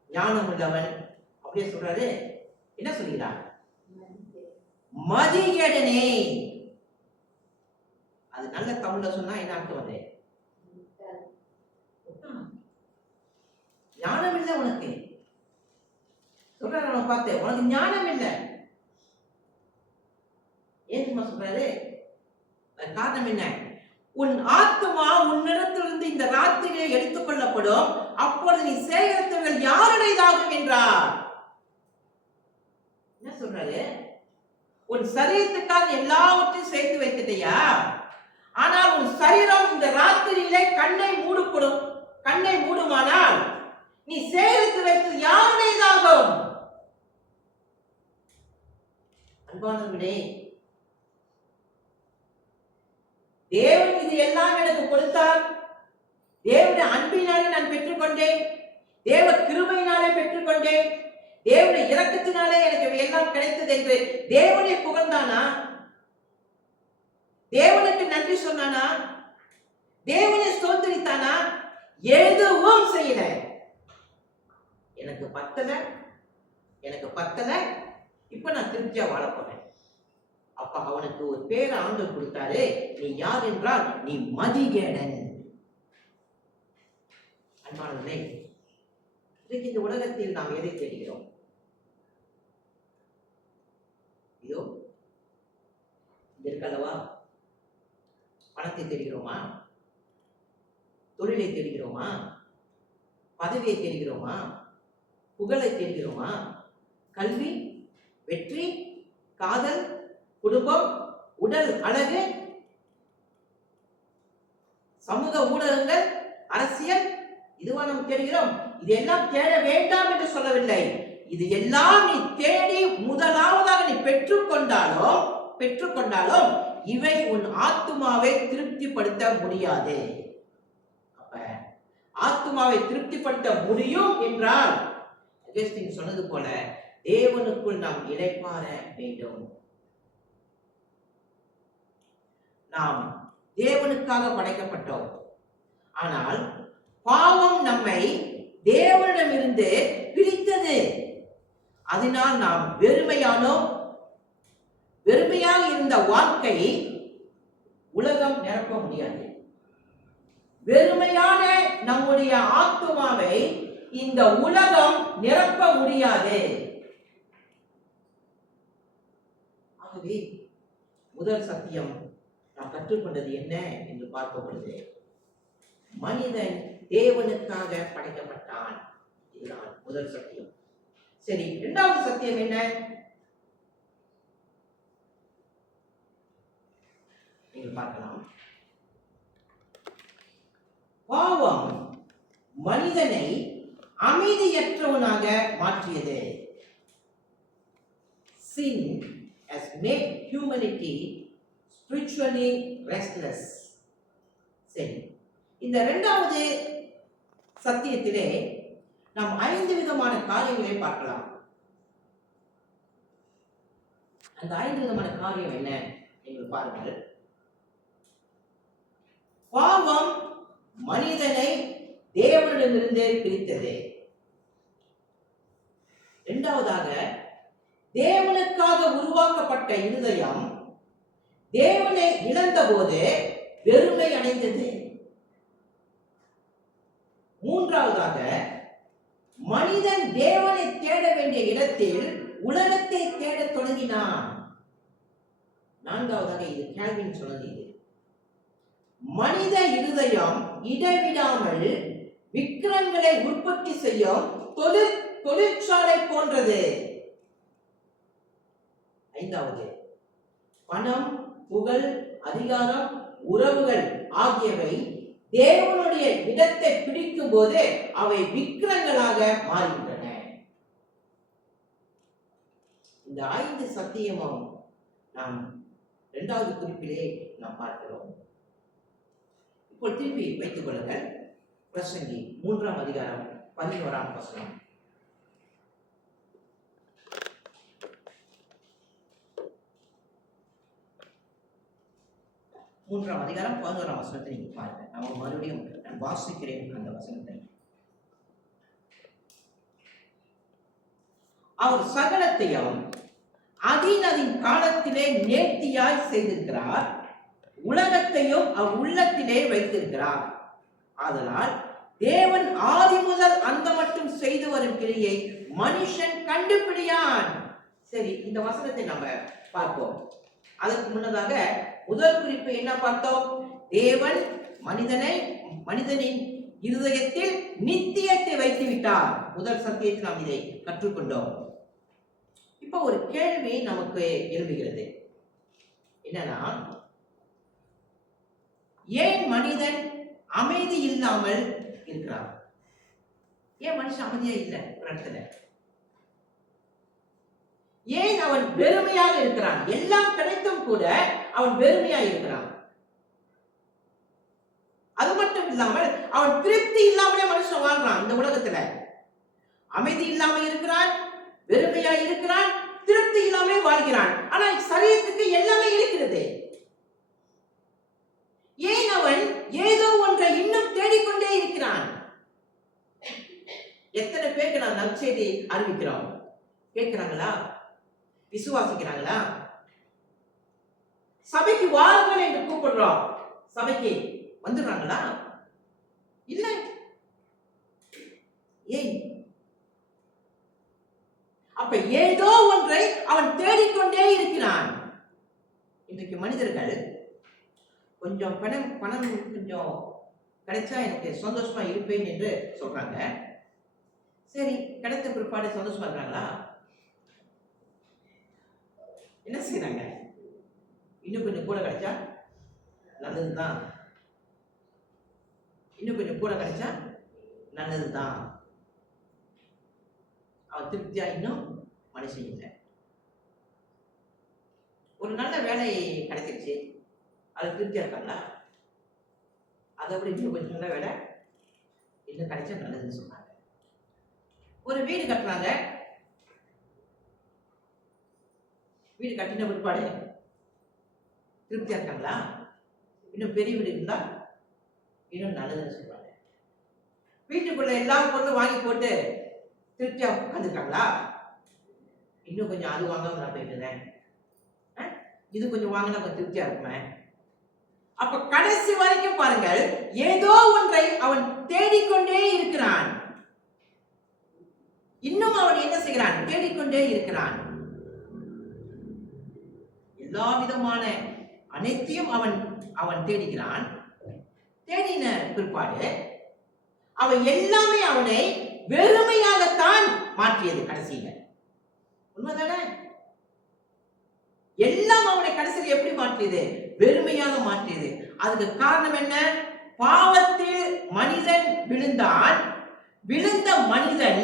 ஞானம் உள்ளவன் அப்படியே சொல்றாரு, என்ன சொல்கிறார்? மதிகேடனே. அது நல்ல தமிழ்ல சொன்னா என்ன அர்த்தம்? வந்து ஞானம் இல்லை உனக்கு சொல்றாரு. அவனை பார்த்து, உனக்கு ஞானம் இல்லை. ஏன் சொல்றாரு? காரணம் என்ன? உன் ஆத்மா உன்னிடத்திலிருந்து இந்த ராத்திரியை எடுத்துக் கொள்ளப்படும், அப்பொழுது நீ சேகரித்தவர்கள் யாருடையதாகும் என்றார். என்ன சொல்றாரு? உன் சரீரத்துக்காக எல்லாவற்றையும் சேர்த்து வைத்துட்டியா? ஆனால் உன் சரீரம் இந்த ராத்திரியிலே கண்ணை மூடப்படும். கண்ணை மூடுமானால் நீ சேகரித்து வைத்தது யாருடையதாகும்? அன்பானவர்களே, தேவன் இது எல்லாம் எனக்கு கொடுத்தார். தேவனுடைய அன்பினாலே நான் பெற்றுக்கொண்டேன், தேவ கிருபையினாலே பெற்றுக்கொண்டேன், தேவனுடைய இரக்கத்தினாலே எனக்கு எல்லாம் கிடைத்தது என்று தேவனை புகழ்ந்தானா? தேவனுக்கு நன்றி சொன்னானா? தேவனை ஸ்தோத்திரித்தானா? எதுவும் செய்யல. எனக்கு பத்தல, இப்ப நான் திருப்தியா வாழ போறேன். அப்ப அவனுக்கு ஒரு பேரை ஆண்டவர் கொடுத்தாரு. நீ யார் என்றால், நீ மதிகேடன். அன்பானவர்களே, இன்றைக்கு இந்த உலகத்தில் நாம் எதை தேடுகிறோம்? இதோ இருக்கல்லவா, பணத்தை தேடுகிறோமா? தொழிலை தேடுகிறோமா? பதவியை தேடுகிறோமா? புகழை தேடுகிறோமா? கல்வி, வெற்றி, காதல், குடும்பம், உடல் அழகு, சமூக ஊடகங்கள், அரசியல், இதுவா நாம் தேடுகிறோம்? இதெல்லாம் தேட வேண்டாம் என்று சொல்லவில்லை. இது எல்லாம் நீ தேடி முதலாவதாக நீ பெற்றுக்கொண்டாலும் இவை உன் ஆத்துமாவை திருப்திப்படுத்த முடியாது. அப்ப ஆத்துமாவை திருப்திப்படுத்த முடியும் என்றால் சொன்னது போல தேவனுக்குள் நாம் இளைப்பாற வேண்டும். நாம் தேவனுக்காக படைக்கப்பட்டோம். ஆனால் பாவம் நம்மை தேவனிடமிருந்து பிரித்தது. அதனால் நாம் வெறுமையாக இருந்த வாழ்க்கை உலகம் நிரப்ப முடியாது. வெறுமையான நம்முடைய ஆத்துமாவை இந்த உலகம் நிரப்ப முடியாது. ஆகவே முதல் சத்தியம் நாம் கற்றுக்கொண்டது என்ன என்று பார்க்கும் பொழுது, மனிதன் தேவனுக்காக படைக்கப்பட்டான். இதுதான் முதல் சத்தியம். சரி, இரண்டாவது சத்தியம் என்ன? நீங்கள் பார்க்கலாம். பாவம் மனிதனை அமைதியற்றவனாக மாற்றியது. Sin has made humanity spiritually restless. சரி, இந்த இரண்டாவது சத்தியத்திலே நாம் 5 விதமான காரியங்களை பார்க்கலாம். அந்த 5 விதமான காரியம் என்ன நீங்கள் பாருங்கள். பாவம் மனிதனை தேவனிடமிருந்து பிரித்தது. இரண்டாவதாக, தேவனுக்காக உருவாக்கப்பட்ட இருதயம் தேவனை இழந்த போது வெறுமை அடைந்தது. மூன்றாவதாக, மனிதன் தேவனை தேட வேண்டிய இடத்தில் உலகத்தை தேட தொடங்கினான். நான்காவதாக, இது கால்வின் சொன்னது. இது மனித இருதயம் இடைவிடாமல் விக்கிரங்களை உற்பத்தி செய்யும் தொழிற்சாலை போன்றது. ஐந்தாவது, பணம், புகழ், அதிகாரம், உறவுகள் ஆகியவை தேவனுடைய இடத்தை பிடிக்கும் போது அவை விக்கிரங்களாக மாறுகின்றன. இந்த 5 சத்தியமும் நாம் 2வது குறிப்பிலே நாம் பார்க்கிறோம். இப்போ திருப்பி வைத்துக் கொள்ளுங்கள். பிரசங்கி 3ஆம் அதிகாரம் 11ஆம் வசனம். 3ஆம் அதிகாரம் 11ஆம் வசனத்தை நீங்க பாருங்க. நான் மறுபடியும் நான் வாசிக்கிறேன் அந்த வசனத்தை. அவர் சகலத்தையும் அதின் காலத்திலே நேர்த்தியாய் செய்திருக்கிறார், உலகத்தையும் அவர் உள்ளத்திலே வைத்திருக்கிறார். ஆதலால் தேவன் ஆதி முதல் அந்த மட்டும் செய்து வரும் கிரியை மனுஷன் கண்டுபிடியான். சரி, இந்த வசனத்தை நம்ம பார்ப்போம். அதற்கு முன்னதாக முதல் குறிப்பு என்ன பார்த்தோம்? தேவன் மனிதனின் இருதயத்தில் நித்தியத்தை வைத்து விட்டார். முதல் சத்தியத்தில் நாம் இதை கற்றுக்கொண்டோம். இப்ப ஒரு கேள்வி நமக்கு எழுதுகிறது. என்னன்னா, ஏன் மனிதன் அமைதி இல்லாமல் இருக்கிறான்? ஏன் மனுஷன் அமைதியா இல்லை ஒரு இடத்துல? ஏன் அவன் வெறுமையாக இருக்கிறான்? எல்லாம் கிடைத்தும் கூட அவன் வெறுமையாக இருக்கிறான். அது மட்டும் இல்லாமல் அவன் திருப்தி இல்லாமலே மனுஷன் வாழ்றான். இந்த உலகத்துல அமைதி இல்லாமல் இருக்கிறான், வெறுமையா இருக்கிறான், திருப்தி இல்லாமலே வாழ்கிறான். ஆனா சரீரத்துக்கு எல்லாமே இருக்கிறது. ஏன் அவன் ஏதோ ஒன்றை இன்னும் தேடிக்கொண்டே இருக்கிறான்? எத்தனை பேருக்கு நான் நற்செய்தி அறிவிக்கிறோம்? கேட்கிறாங்களா? விசுவாசிக்கிறாங்களா? சபைக்கு வாருங்கள் என்று கூப்பிடுறோம், சபைக்கு வந்துடுறாங்களா? இல்லை. ஏன்? அப்ப ஏதோ ஒன்றை அவன் தேடிக்கொண்டே இருக்கிறான். இன்றைக்கு மனிதர்கள் கொஞ்சம் பணம் கொஞ்சம் கிடைச்சா எனக்கு சந்தோஷமா இருப்பேன் என்று சொல்றாங்க. சரி, கிடைத்த பிற்பாடு சந்தோஷமா இருக்காங்களா? என்ன செய்யறாங்க? இன்னும் கொஞ்சம் கூட கிடைச்சா நல்லதுதான், இன்னும் கொஞ்சம் கூட கிடைச்சா நல்லதுதான். அவன் திருப்தியா இன்னும் மனுஷன் இல்லை. ஒரு நல்ல வேலை கிடைச்சிருச்சு, அது திருப்தியா இருக்காங்களா? அதை விட இன்னும் கொஞ்சம் நல்ல வேலை இன்னும் கிடைச்சா நல்லதுன்னு சொன்னாங்க. ஒரு வீடு கட்டுறாங்க, வீடு கட்டின பிற்பாடு திருப்தியா இருக்காங்களா? இன்னும் பெரிய வீடு இருந்தா இன்னும் நல்லதுன்னு சொல்றாங்க. வீட்டுக்குள்ள எல்லா பொருளும் வாங்கி போட்டு திருப்தியா உட்காந்துருக்காங்களா? இன்னும் கொஞ்சம் அது வாங்காம நான் போயிட்டு இது கொஞ்சம் வாங்கினா கொஞ்சம் திருப்தியா இருக்குமே. அப்ப கடைசி வரைக்கும் பாருங்கள், ஏதோ ஒன்றை அவன் தேடிக்கொண்டே இருக்கிறான். இன்னும் அவன் என்ன செய்கிறான்? தேடிக்கொண்டே இருக்கிறான். எல்லா விதமான அனைத்தையும் அவன் தேடுகிறான். தேடின பிற்பாடு அவன் எல்லாமே அவனை வெறுமையாகத்தான் மாற்றியது. கடைசியில உண்மைதானே? எல்லாம் அவனை கடைசியில் எப்படி மாற்றியது? வெறுமையாக மாற்றியது. அதுக்கு காரணம் என்ன? பாவத்தில் மனிதன் விழுந்தான். விழுந்த மனிதன்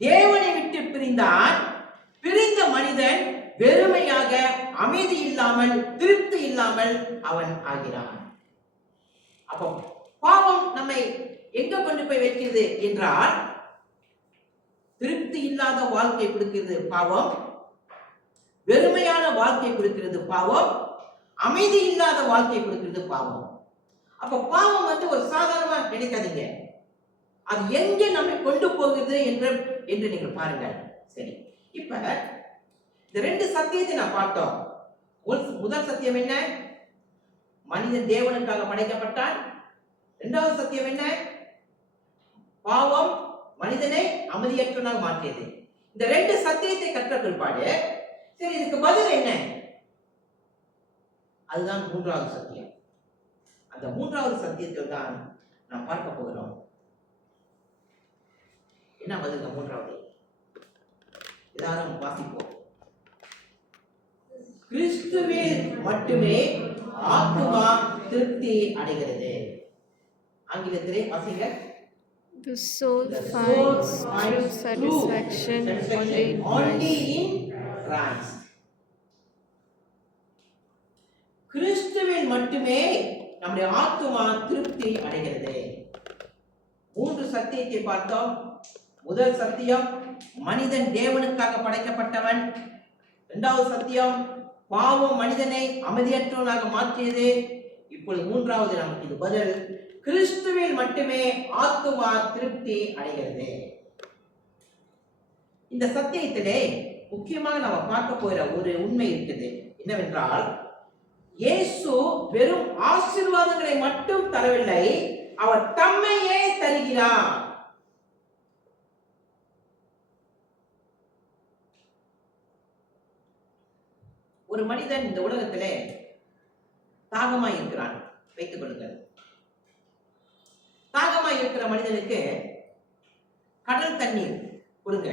தேவனை விட்டு பிரிந்தான். பிரிந்த மனிதன் வெறுமையாக, அமைதி இல்லாமல், திருப்தி இல்லாமல் அவன் ஆகிறான். அப்போ பாவம் நம்மை எங்க கொண்டு போய் வைக்கிறது என்றால், திருப்தி இல்லாத வாழ்க்கை கொடுக்கிறது பாவம், வெறுமையான வாழ்க்கை கொடுக்கிறது பாவம், அமைதி இல்லாத வாழ்க்கை கொடுக்கிறது பாவம். அப்ப பாவம் ஒரு சாதாரணமா நினைக்காதீங்க, அது எங்கே நம்மை கொண்டு போகுது என்று நீங்கள் பாருங்கள். சரி, இப்ப இந்த 2 சத்தியத்தை நான் பார்த்தோம். முதல் சத்தியம் என்ன? மனிதன் தேவனுக்காக படைக்கப்பட்டான். 2வது சத்தியம் என்ன? பாவம் மனிதனை அமைதியற்றவனாக மாற்றியது. இந்த 2 சத்தியத்தை கற்ற பிற்பாடு சரி, இதுக்கு பதில் என்ன? அதுதான் 3வது சத்தியம். அந்த 3வது சத்தியத்தில் தான் நாம் பார்க்க போகிறோம். என்ன பதில்? 3வது எல்லாரும் வாசிப்போம். கிறிஸ்துவில் மட்டுமே ஆத்துமா திருப்தி அடைகிறது. ஆங்கிலத்திலே வாசிங்க. The soul finds true satisfaction only in Christ. கிறிஸ்துவில் மட்டுமே நம்முடைய ஆத்துமா திருப்தி அடைகிறது. 3 சத்தியத்தை பார்த்தோம். முதல் சத்தியம், மனிதன் தேவனுக்காக படைக்கப்பட்டவன். இரண்டாவது சத்தியம், பாவம் மனிதனை அமைதியற்றவனாக மாற்றியது. இப்பொழுது மூன்றாவது நமக்கு இது பதில், கிறிஸ்துவில் மட்டுமே ஆத்துமா திருப்தி அடைகிறது. இந்த சத்தியத்திலே முக்கியமாக நம்ம பார்க்க போகிற ஒரு உண்மை இருக்குது. என்னவென்றால், இயேசு வெறும் ஆசீர்வாதங்களை மட்டும் தரவில்லை, அவர் தம்மையே தருகிறார். ஒரு மனிதன் இந்த உலகத்திலே தாகமாய் இருக்கிறான் வைத்துக் கொள்ளுங்கள். தாகமாய் இருக்கிற மனிதனுக்கு கடல் தண்ணீர் கொடுங்க,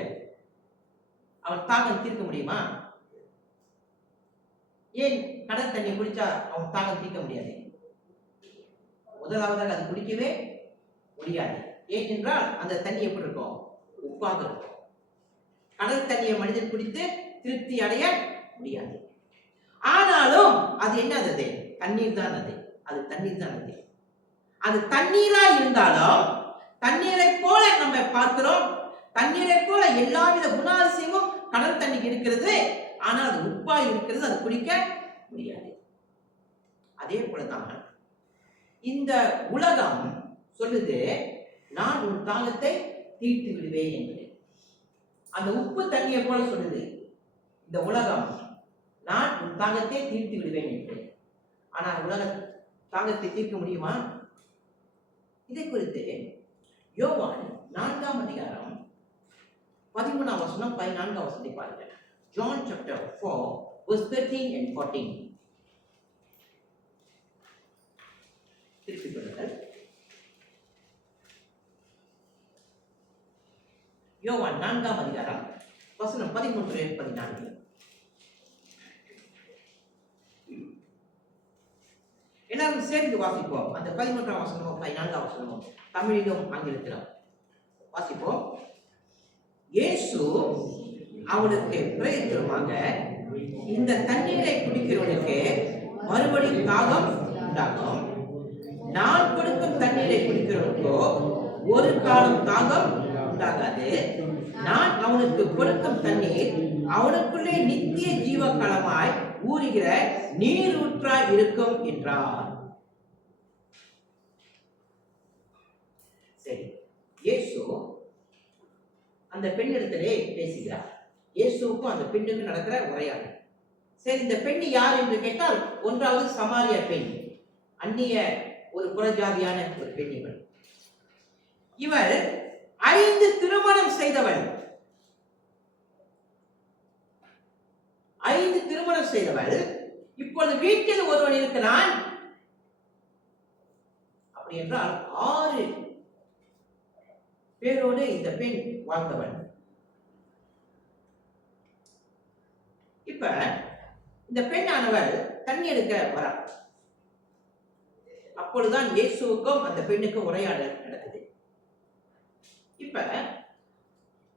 அவன் தாகம் தீர்க்க முடியுமா? ஏன் கடல் தண்ணி குடிச்சா அவன் தாகம் தீர்க்க முடியாது? முதலாவதாக அது குடிக்கவே முடியாது. ஏனென்றால் அந்த தண்ணி எப்படி இருக்கும்? உப்பாக இருக்கும். கடல் தண்ணியை மனிதன் குடித்து திருப்தி அடைய முடியாது. ஆனாலும் அது என்னது? தண்ணீர் தான். அது தண்ணீர் தான். அது தண்ணீரா இருந்தாலும் தண்ணீரை போல நம்ம பார்க்கிறோம். தண்ணீரை போல எல்லாவித குணாதிசயமும் கடல் தண்ணிக்கு இருக்கிறது. ஆனால் அது உப்பா இருக்கிறது, அது குடிக்க முடியாது. அதே போலதான் இந்த உலகம் சொல்லுது, நான் உன் தாகத்தை தீர்த்து விடுவேன் என்று. அந்த உப்பு தண்ணியை போல சொல்லுது இந்த உலகம், நான் உன் தாகத்தை தீர்த்து விடுவேன் என்று. ஆனால் உலக தாகத்தை தீர்க்க முடியுமா? இதை குறித்து யோவான் 4ஆம் அதிகாரம் 13ஆம் வசனம் 14ஆம் வசனத்தை பாருங்கள். John chapter 4 verse 13 and 14. திருப்பிக் கொள்ளுங்கள். யோவான் 4ஆம் அதிகாரம் வசனம் 13 14. எல்லாரும் சேர்ந்து வாசிப்போம். அந்த 13ஆம் வசனமும் 14ஆம் வசனமும் தமிழிலும் ஆங்கிலத்திலும் வாசிப்போம். இயேசு அவனுக்கு பிரயோஜனமாக, இந்த தண்ணீரை குடிக்கிறவனுக்கு மறுபடியும் தாகம் உண்டாகும். நான் கொடுக்கும் தண்ணீரை குடிக்கிறவனுக்கோ ஒரு காலம் தாகம் உண்டாகாது. நான் அவனுக்கு கொடுக்கும் தண்ணீர் அவனுக்குள்ளே நித்திய ஜீவகாலமாய் ஊறுகிற நீரூற்றாய் இருக்கும் என்றார். சரி, இயேசு அந்த பெண்ணிடத்திலே பேசுகிறார். இயேசுவுக்கும் அந்த பெண்ணுக்கு நடக்கிற உரையாடல். சரி, இந்த பெண் யார் என்று கேட்டால், ஒன்றாவது சமாரிய பெண், அந்நிய ஒரு புறஜாதியான ஒரு பெண். இவள் 5 திருமணம் செய்தவள். 5 திருமணம் செய்தவள். இப்பொழுது வீட்டில் ஒருவன் இருக்கிறான். அப்படி என்றால் 6 பேரோடு இந்த பெண் வாழ்ந்தவள். இப்ப இந்த பெண்ணானவள் தண்ணி எடுக்க வரா. அப்பொழுதுதான் இயேசுவுக்கும் அந்த பெண்ணுக்கும் உரையாடல் நடக்குது. இப்ப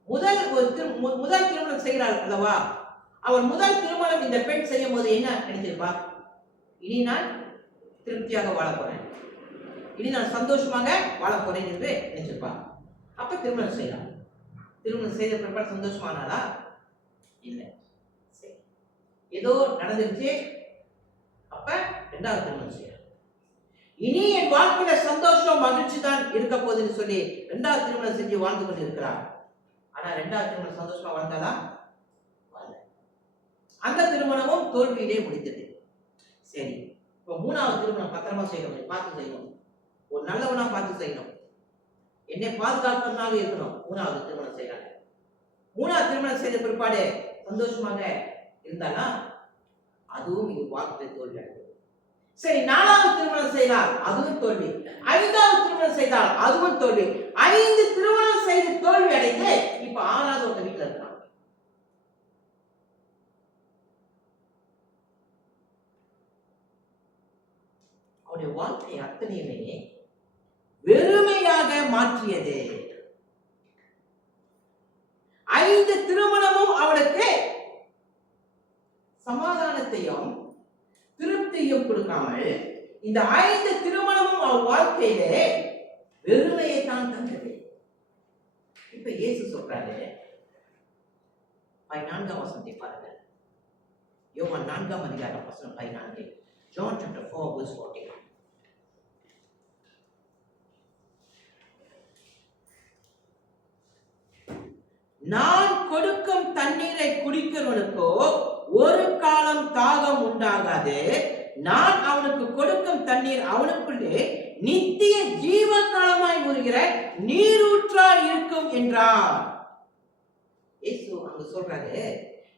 முதல் திருமணம் செய்கிறாள் அல்லவா? அவள் முதல் திருமணம் இந்த பெண் செய்யும் போது என்ன நினைச்சிருப்பா? இனி நான் திருப்தியாக வாழ போறேன், இனி நான் சந்தோஷமாக வாழ போறேன் என்று நினைச்சிருப்பா. அப்ப திருமணம் செய்யலாம். திருமணம் செய்த பிற்பாடு சந்தோஷமானாலா? இல்லை. சரி, ஏதோ நடந்துருச்சு. அப்ப 2வது திருமணம் செய்யலாம். இனி என் வாழ்க்கையில சந்தோஷம் மகிழ்ச்சி தான் இருக்க போகுதுன்னு சொல்லி 2வது திருமணம் செஞ்சு வாழ்ந்து கொண்டு இருக்கிறார். ஆனா 2வது திருமணம் சந்தோஷமா வாழ்ந்தாலா? அந்த திருமணமும் தோல்வியிலே முடித்தது. சரி, இப்போ 3வது திருமணம் பத்திரமா செய்யணும், பார்த்து செய்யணும், ஒரு நல்லவனா பார்த்து செய்யணும், என்னை பாதுகாப்பதாக இருக்கணும். 3வது திருமணம் செய்யறாங்க. 3வது திருமணம் செய்த பிற்பாடு சந்தோஷமாக இருந்தாலா? அதுவும் இது வாழ்க்கை தோல்வி அடைந்தது. சரி, 4வது திருமணம் செய்தால் அதுவும் தோல்வி. 5வது திருமணம் செய்தால் அதுவும் தோல்வி. 5 திருமணம் செய்து தோல்வி அடைந்து இப்ப 6வது ஒரு வீட்டில் இருக்காங்க. அவனுடைய வாழ்க்கை அத்தனையுமே வெறுமையாக மாற்றியது. 5 திருமணமும் அவளுக்கு சமாதானத்தையும் திருப்தியும் கொடுக்காமல் இந்த 5 திருமணமும் அவள் வாழ்க்கையிலே வெறுமையை தான் தந்தது. இப்ப இயேசு சொல்றாரு, 14ஆம் வசனத்தை பாருங்க. யோவான் 4ஆம் அதிகாரம் வசனம் 14. John chapter 4 verse 14. நான் கொடுக்கும் தண்ணீரை குடிக்கிறவனுக்கோ ஒரு காலம் தாகம் உண்டாகாது. நான் அவனுக்கு கொடுக்கும் தண்ணீர் அவனுக்குள்ளே நித்திய ஜீவ காலமாய் ஊறுகிற நீரூற்றாய் இருக்கும் என்றார். இயேசு அங்க சொல்றாரு,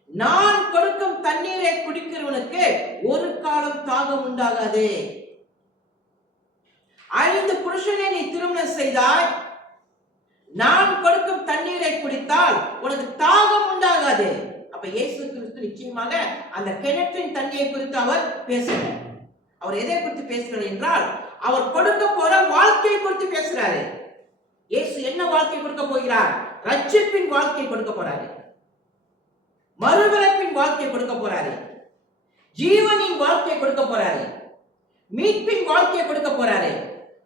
நான் கொடுக்கும் தண்ணீரை குடிக்கிறவனுக்கு ஒரு காலம் தாகம் உண்டாகாது. 5 புருஷனை நீ திருமணம் செய்தாய், நான் கொடுக்கும் தண்ணீரை குடித்தால் உனக்கு தாகம் உண்டாகாது. அப்ப இயேசு கிறிஸ்து நிச்சயமாக அந்த கிணற்றின் தண்ணியை குறித்து அவர் பேசுகிறார். அவர் எதை குறித்து பேசுகிறார் என்றால், அவர் கொடுக்க போற வாழ்க்கையை குறித்து பேசுறாரு. இயேசு என்ன வாழ்க்கை கொடுக்க போகிறார்? ரட்சிப்பின் வாழ்க்கை கொடுக்க போறாரு, மறுபிறப்பின் வாழ்க்கை கொடுக்க போறாரு, ஜீவனின் வாழ்க்கை கொடுக்க போறாரு, மீட்பின் வாழ்க்கை கொடுக்க போறாரு.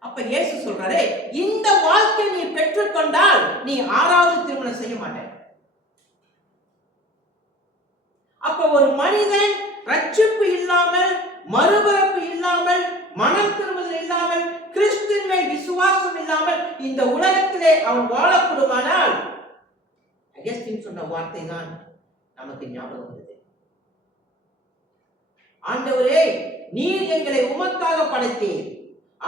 அப்ப இயேசு சொல்றாரு, இந்த வாழ்க்கை நீ பெற்றுக்கொண்டால் நீ 6வது திருமணம் செய்ய மாட்ட. அப்ப ஒரு மனிதன் ரட்சிப்பு இல்லாமல், மறுபிறப்பு இல்லாமல், மனம் திரும்புதல் இல்லாமல், கிறிஸ்துவின் மேல் விசுவாசம் இல்லாமல் இந்த உலகத்திலே அவன் வாழக்கூடுமானால், அகஸ்டின் சொன்ன வார்த்தை தான் நமக்கு ஞாபகம் வருது. ஆண்டவரே, நீர் எங்களை உமக்காக படைத்தீர்,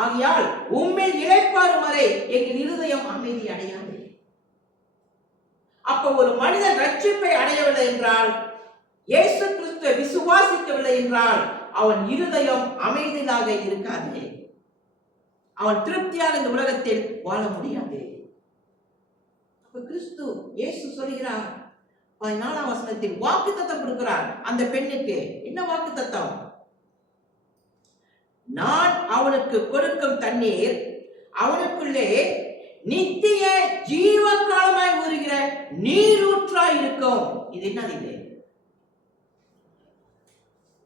ஆகையால் உம்மில் இளைப்பாறும் வரை எங்கள் இருதயம் அமைதி அடையாது. அப்ப ஒரு மனிதன் ரட்சிப்பை அடையவில்லை என்றால், இயேசு கிறிஸ்துவை விசுவாசிக்கவில்லை என்றால், அவன் இருதயம் அமைதியாக இருக்காது, அவன் திருப்தியாக இந்த உலகத்தில் வாழ முடியாது. அப்ப கிறிஸ்து இயேசு சொல்கிறார், 14ஆம் வசனத்தில் வாக்குத்தத்தம் கொடுக்கிறார் அந்த பெண்ணுக்கு. என்ன வாக்குத்தத்தம்? நான் அவனுக்கு கொடுக்கும் தண்ணீர் அவனுக்குள்ளே நித்திய ஜீவ காலமாய் ஊறுகிற நீரூற்றாய் இருக்கும். இது என்னது? இது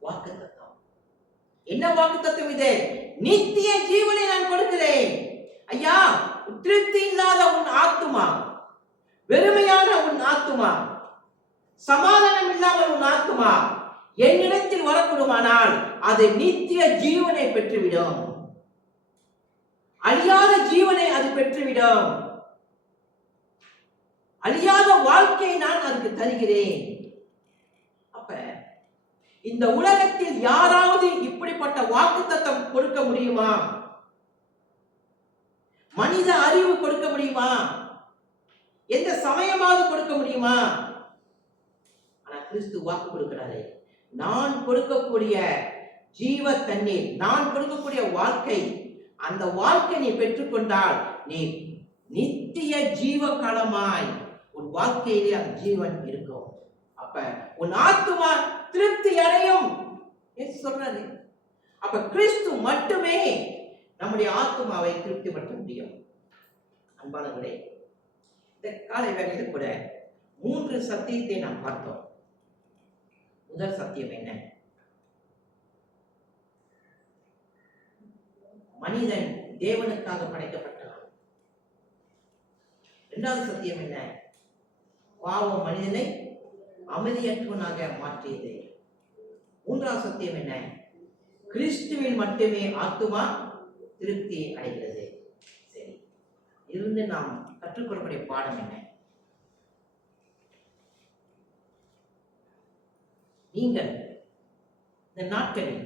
வாக்குத்தத்தம். என்ன வாக்குத்தத்தம் இது? நித்திய ஜீவனை நான் கொடுக்கிறேன். ஐயா, திருப்தி இல்லாத உன் ஆத்துமா, வெறுமையான உன் ஆத்துமா, சமாதானம் இல்லாமல் உன் ஆத்துமா என்னிடத்தில் வரக்கூடுமானால் அது நித்திய ஜீவனை பெற்றுவிடும், அழியாத ஜீவனை அது பெற்றுவிடும், அழியாத வாழ்க்கையை நான் அதுக்கு தருகிறேன். அப்ப இந்த உலகத்தில் யாராவது இப்படிப்பட்ட வாக்குத்தத்தம் கொடுக்க முடியுமா? மனித அறிவு கொடுக்க முடியுமா? எந்த சமயமாவது கொடுக்க முடியுமா? ஆனா கிறிஸ்து வாக்கு கொடுக்கிறாரே, நான் கொடுக்கக்கூடிய ஜீவ தண்ணீர், நான் கொடுக்கக்கூடிய வாழ்க்கை, அந்த வாழ்க்கை நீ பெற்றுக்கொண்டால் நீ நித்திய ஜீவ காலமாய் உன் வாழ்க்கையிலே அந்த ஜீவன் இருக்கும். அப்ப உன் ஆத்துமா திருப்தி அடையும் சொல்றாரு. அப்ப கிறிஸ்து மட்டுமே நம்முடைய ஆத்துமாவை திருப்திப்படுத்த முடியும். அன்பானவர்களே, இந்த காலை வேளையில் கூட 3 சத்தியத்தை நாம் பார்த்தோம். முதல் சத்தியம் என்ன? மனிதன் தேவனுக்காக படைக்கப்பட்டான். 2வது சத்தியம் என்ன? பாவம் மனிதனை அமைதியற்றவனாக மாற்றியது. 3வது சத்தியம் என்ன? கிறிஸ்துவில் மட்டுமே ஆத்துமா திருப்தி அடைகிறது. சரி, இருந்து நாம் கற்றுக்கொள்ளக்கூடிய பாடம் என்ன? நீங்கள் இந்த நாட்களில்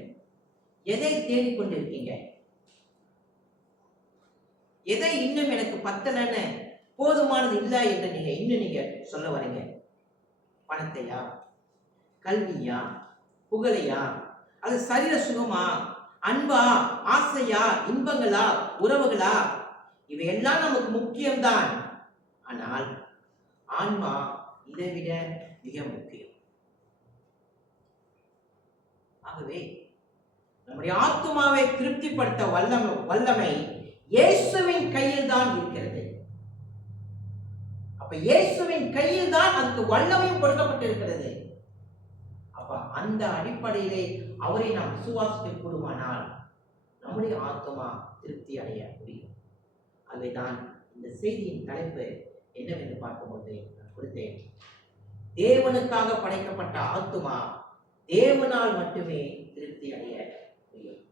எதை தேடிக்கொண்டிருக்கீங்க? எதை இன்னும் எனக்கு பத்தலன்னு, போதுமானது இல்லை என்று நீங்க சொல்ல வரீங்க? பணத்தையா, கல்வியா, புகழையா, அது சரீர சுகமா, அன்பா, ஆசையா, இன்பங்களா, உறவுகளா? இவையெல்லாம் நமக்கு முக்கியம்தான். ஆனால் ஆன்மா இதை விட மிக முக்கியம். ஆகவே நம்முடைய ஆத்துமாவை திருப்திப்படுத்த வல்லமை இயேசுவின் கையில் தான் இருக்கிறது. அப்ப இயேசுவின் கையில் தான் அதுக்கு வல்லமையும் கொடுக்கப்பட்டிருக்கிறது. அப்ப அந்த அடிப்படையிலே அவரை நாம் விசுவாசிக்க கூடுமானால் நம்முடைய ஆத்மா திருப்தி அடைய முடியும். அதுதான் இந்த செய்தியின் தலைப்பு என்னவென்று பார்க்கும்போது நான் கொடுத்தேன். தேவனுக்காக படைக்கப்பட்ட ஆத்துமா தேவனால் மட்டுமே திருப்தி அடைய முடியும்.